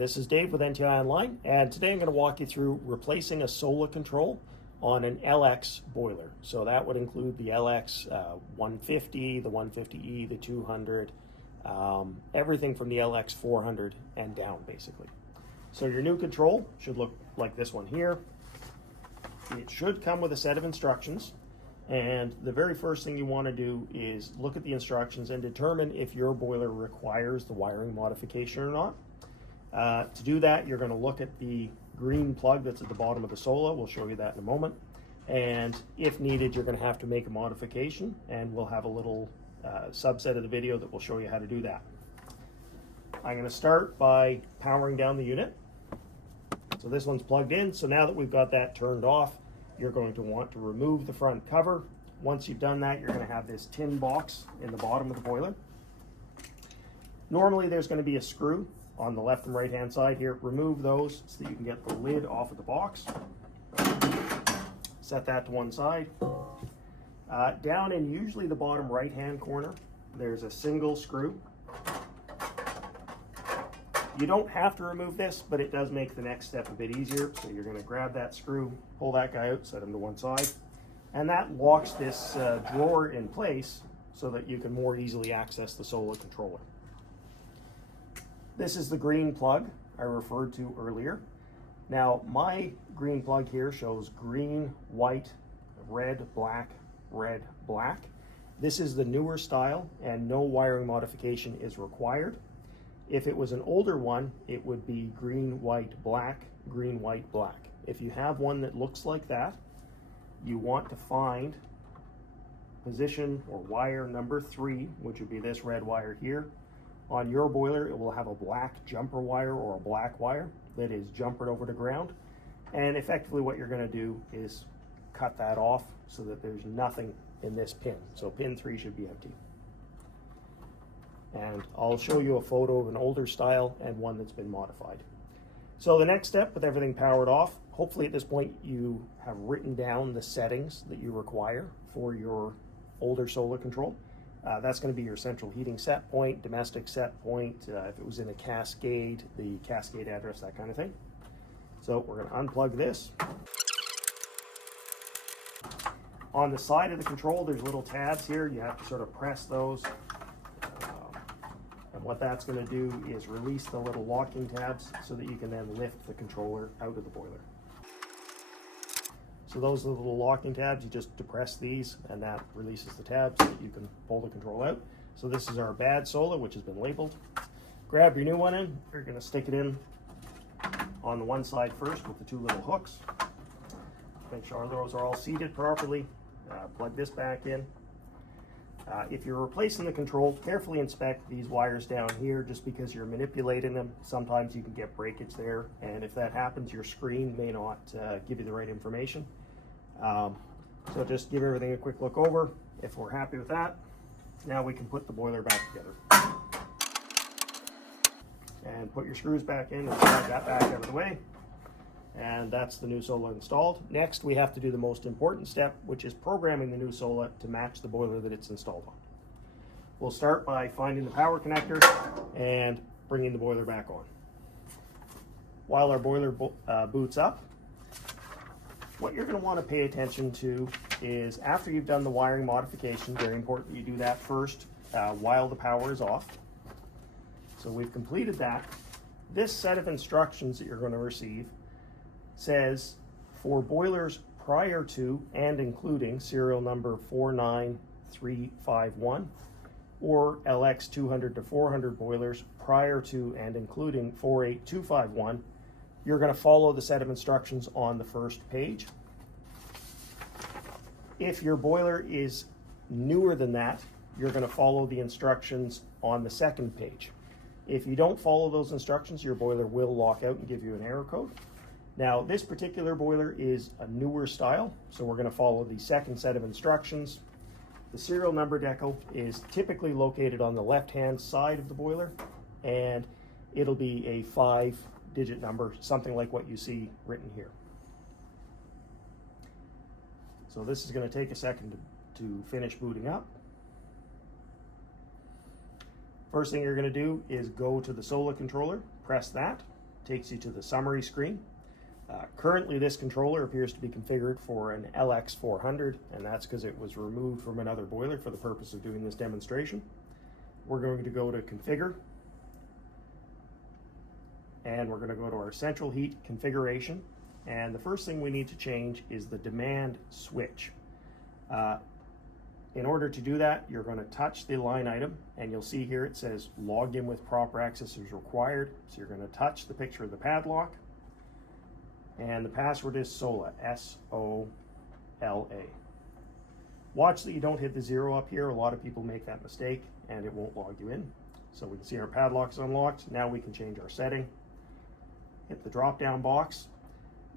this is Dave with NTI Online, and today I'm going to walk you through replacing a Sola control on an LX boiler. So that would include the LX 150, the 150E, the 200, everything from the LX 400 and down basically. So your new control should look like this one here. It should come with a set of instructions, and the very first thing you want to do is look at the instructions and determine if your boiler requires the wiring modification or not. To do that, you're going to look at the green plug that's at the bottom of the Sola. We'll show you that in a moment. And if needed, you're going to have to make a modification, and we'll have a little subset of the video that will show you how to do that. I'm going to start by powering down the unit. So this one's plugged in. So now that we've got that turned off, you're going to want to remove the front cover. Once you've done that, you're going to have this tin box in the bottom of the boiler. Normally there's going to be a screw on the left and right hand side here. Remove those so that you can get the lid off of the box. Set that to one side. Down in usually the bottom right hand corner, there's a single screw. You don't have to remove this, but it does make the next step a bit easier. So you're going to grab that screw, pull that guy out, set him to one side, and that locks this drawer in place so that you can more easily access the Sola controller. This is the green plug I referred to earlier. Now my green plug here shows green, white, red, black, red, black. This is the newer style and no wiring modification is required. If it was an older one, it would be green, white, black, green, white, black. If you have one that looks like that, you want to find position or wire number 3, which would be this red wire here. On your boiler, it will have a black jumper wire or a black wire that is jumpered over to ground. And effectively what you're going to do is cut that off so that there's nothing in this pin. So pin 3 should be empty. And I'll show you a photo of an older style and one that's been modified. So the next step, with everything powered off, hopefully at this point you have written down the settings that you require for your older Sola control. That's going to be your central heating set point, domestic set point, if it was in a cascade, the cascade address, that kind of thing. So we're going to unplug this. On the side of the control, there's little tabs here. You have to sort of press those. And what that's going to do is release the little locking tabs so that you can then lift the controller out of the boiler. So those are the little locking tabs. You just depress these and that releases the tabs so that you can pull the control out. So this is our bad Sola, which has been labeled. Grab your new one in. You're going to stick it in on the one side first with the 2 little hooks. Make sure those are all seated properly. Plug this back in. If you're replacing the control, carefully inspect these wires down here just because you're manipulating them. Sometimes you can get breakage there, and if that happens, your screen may not give you the right information. So just give everything a quick look over. If we're happy with that, now we can put the boiler back together. And put your screws back in and slide that back out of the way. And that's the new Sola installed. Next, we have to do the most important step, which is programming the new Sola to match the boiler that it's installed on. We'll start by finding the power connector and bringing the boiler back on. While our boiler boots up, what you're going to want to pay attention to is after you've done the wiring modification, very important you do that first while the power is off. So we've completed that. This set of instructions that you're going to receive says for boilers prior to and including serial number 49351 or LX 200 to 400 boilers prior to and including 48251, you're going to follow the set of instructions on the first page. If your boiler is newer than that, you're going to follow the instructions on the second page. If you don't follow those instructions, your boiler will lock out and give you an error code. Now, this particular boiler is a newer style, so we're going to follow the second set of instructions. The serial number decal is typically located on the left-hand side of the boiler, and it'll be a 5-digit number, something like what you see written here. So this is going to take a second to finish booting up. First thing you're going to do is go to the Sola controller, press that. takes you to the summary screen. Currently, this controller appears to be configured for an LX400, and that's because it was removed from another boiler for the purpose of doing this demonstration. We're going to go to Configure, and we're going to go to our central heat configuration. And the first thing we need to change is the demand switch. In order to do that, you're going to touch the line item, and you'll see here it says logged in with proper access is required. So you're going to touch the picture of the padlock, and the password is Sola, S-O-L-A. Watch that you don't hit the 0 up here. A lot of people make that mistake and it won't log you in. So we can see our padlock is unlocked. Now we can change our setting. Hit the drop down box.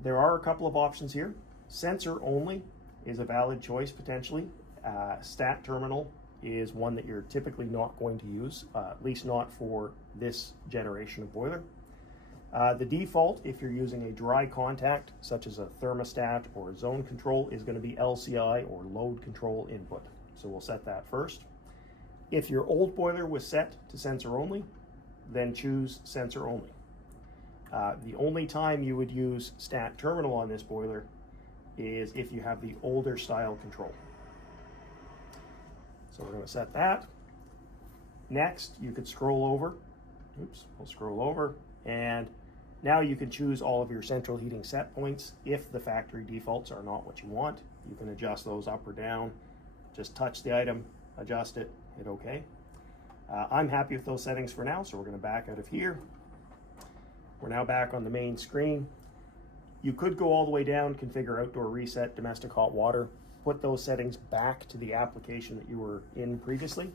There are a couple of options here. Sensor only is a valid choice potentially. Stat terminal is one that you're typically not going to use, at least not for this generation of boiler. The default, if you're using a dry contact, such as a thermostat or a zone control, is going to be LCI or load control input. So we'll set that first. If your old boiler was set to sensor only, then choose sensor only. The only time you would use stat terminal on this boiler is if you have the older style control. So we're going to set that. Next, you could scroll over. Oops, we'll scroll over, and now you can choose all of your central heating set points. If the factory defaults are not what you want, you can adjust those up or down. Just touch the item, adjust it, hit OK. I'm happy with those settings for now, so we're going to back out of here. We're now back on the main screen. You could go all the way down, configure outdoor reset, domestic hot water, put those settings back to the application that you were in previously.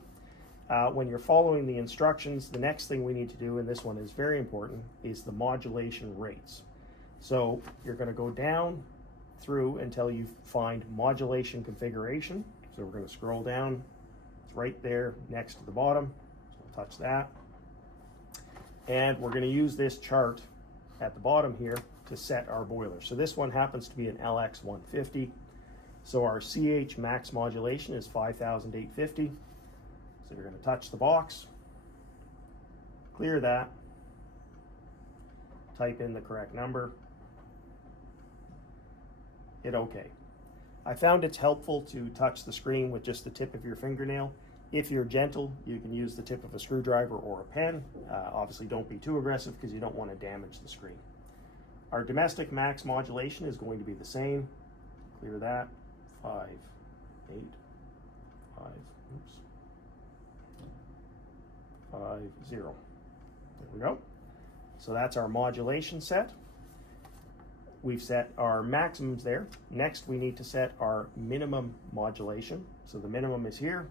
When you're following the instructions, the next thing we need to do, and this one is very important, is the modulation rates. So you're going to go down through until you find modulation configuration. So we're going to scroll down. It's right there next to the bottom. So we'll touch that. And we're going to use this chart at the bottom here to set our boiler. So this one happens to be an LX150. So our CH max modulation is 5,850. So you're going to touch the box, clear that, type in the correct number, hit OK. I found it's helpful to touch the screen with just the tip of your fingernail. If you're gentle, you can use the tip of a screwdriver or a pen. Obviously, don't be too aggressive because you don't want to damage the screen. Our domestic max modulation is going to be the same. Clear that. 5, 8, 5, oops. 5, 0. There we go. So that's our modulation set. We've set our maximums there. Next, we need to set our minimum modulation. So the minimum is here.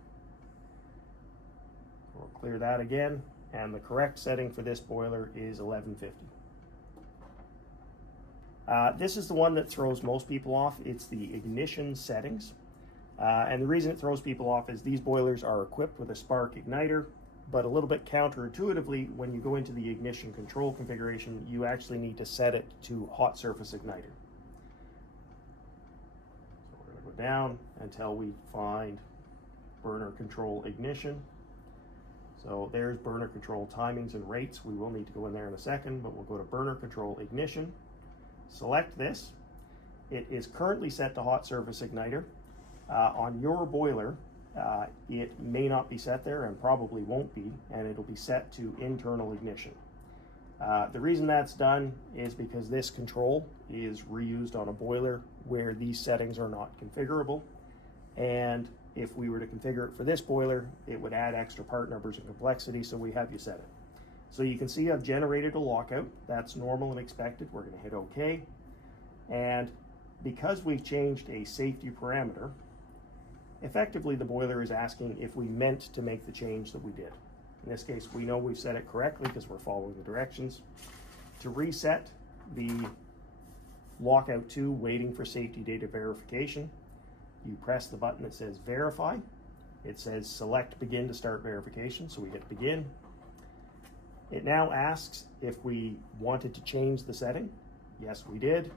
We'll clear that again. And the correct setting for this boiler is 1150. This is the one that throws most people off. It's the ignition settings. And the reason it throws people off is these boilers are equipped with a spark igniter, but a little bit counterintuitively, when you go into the ignition control configuration, you actually need to set it to hot surface igniter. So we're going to go down until we find burner control ignition. So there's burner control timings and rates. We will need to go in there in a second, but we'll go to burner control ignition. Select this. It is currently set to hot surface igniter. On your boiler, it may not be set there and probably won't be, and it'll be set to internal ignition. The reason that's done is because this control is reused on a boiler where these settings are not configurable, and if we were to configure it for this boiler, it would add extra part numbers and complexity, so we have you set it. So you can see I've generated a lockout. That's normal and expected. We're going to hit OK. And because we've changed a safety parameter, effectively the boiler is asking if we meant to make the change that we did. In this case, we know we've set it correctly because we're following the directions. To reset the lockout to waiting for safety data verification, you press the button that says verify. It says select begin to start verification, so we hit begin. It now asks if we wanted to change the setting. Yes, we did.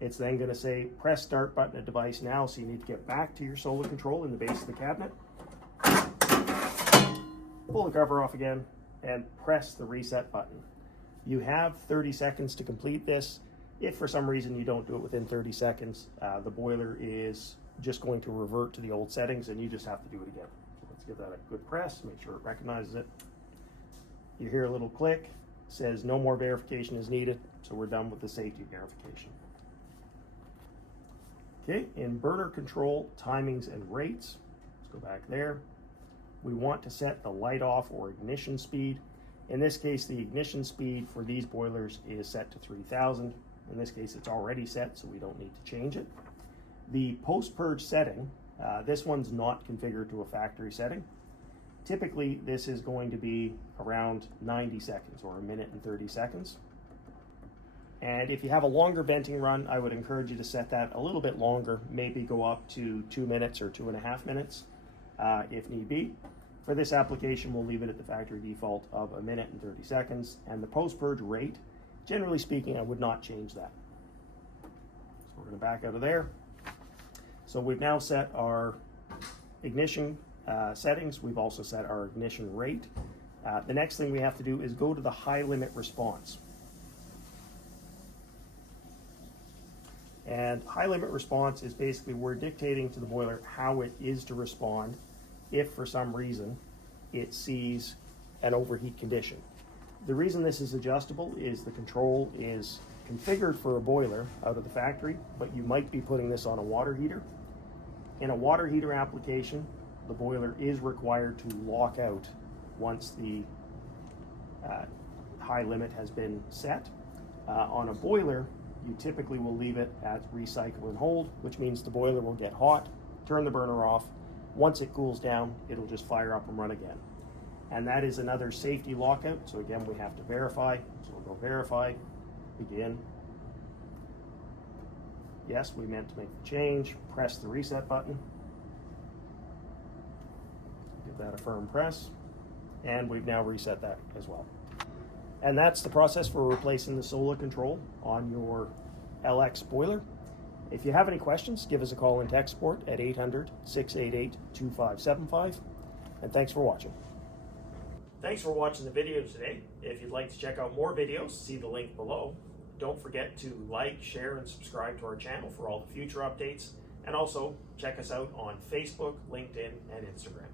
It's then going to say press start button at device now, so you need to get back to your Sola control in the base of the cabinet. Pull the cover off again and press the reset button. You have 30 seconds to complete this. If for some reason you don't do it within 30 seconds, the boiler is just going to revert to the old settings and you just have to do it again. So let's give that a good press, make sure it recognizes it. You hear a little click, says no more verification is needed, so we're done with the safety verification. Okay, in burner control, timings and rates, let's go back there. We want to set the light off or ignition speed. In this case, the ignition speed for these boilers is set to 3000. In this case, it's already set, so we don't need to change it. The post-purge setting, this one's not configured to a factory setting. Typically, this is going to be around 90 seconds or 1 minute and 30 seconds. And if you have a longer venting run, I would encourage you to set that a little bit longer, maybe go up to 2 minutes or 2.5 minutes if need be. For this application, we'll leave it at the factory default of 1 minute and 30 seconds. And the post-purge rate, generally speaking, I would not change that. So we're going to back out of there. So we've now set our ignition settings. We've also set our ignition rate. The next thing we have to do is go to the high limit response. And high limit response is basically we're dictating to the boiler how it is to respond if for some reason it sees an overheat condition. The reason this is adjustable is the control is configured for a boiler out of the factory, but you might be putting this on a water heater. In a water heater application, the boiler is required to lock out once the high limit has been set. On a boiler, you typically will leave it at recycle and hold, which means the boiler will get hot, turn the burner off. Once it cools down, it'll just fire up and run again. And that is another safety lockout. So again, we have to verify. So we'll go verify, begin. Yes, we meant to make the change. Press the reset button. Give that a firm press. And we've now reset that as well. And that's the process for replacing the Sola control on your LX boiler. If you have any questions, give us a call in tech support at 800-688-2575. And thanks for watching. Thanks for watching the video today. If you'd like to check out more videos, see the link below. Don't forget to like, share, and subscribe to our channel for all the future updates. And also check us out on Facebook, LinkedIn, and Instagram.